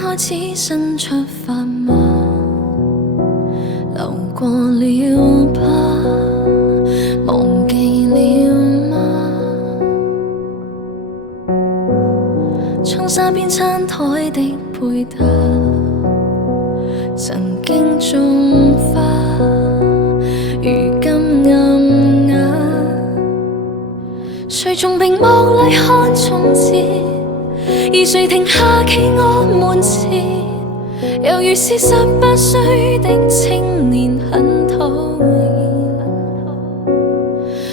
開始新出發嗎？流過了吧，忘記了嗎？沖沙邊餐台的配搭，曾經種花，如今暗啞。誰從屏幕裏看從前？而誰停下企我門前？猶如是18歲的青年，很討厭。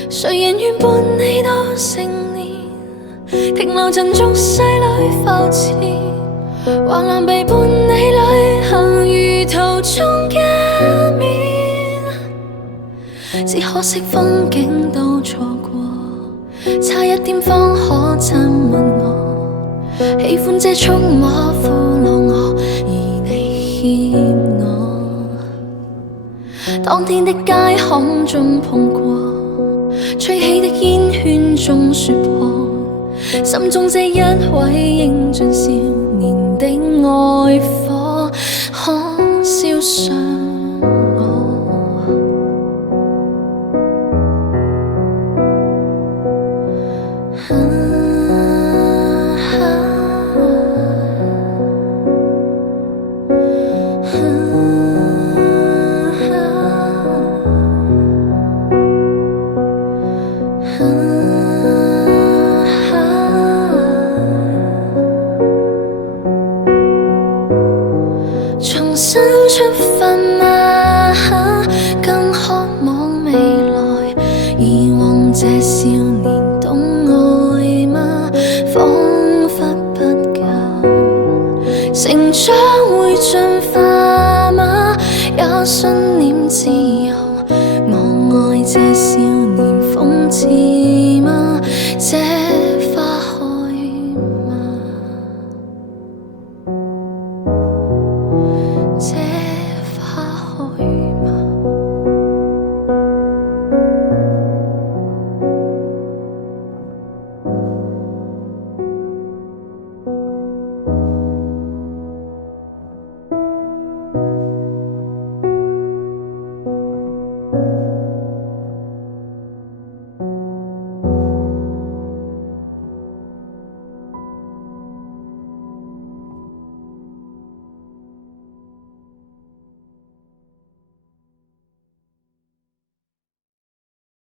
誰人願伴你到成年？停留陣俗世裏浮潛，橫欄被伴你旅行，如途中一面。只可惜風景都錯過，差一點方可親吻我。喜歡這觸摸俘虜我，而你欠我。當天的街巷中碰過，吹起的煙圈中說破，心中這一位英俊少年的愛火，可燒傷我。重新出發嗎？更渴望未來。以往這少年懂愛嗎？彷彿不夠。成長會進化嗎？也信念自由。我愛這少年諷刺。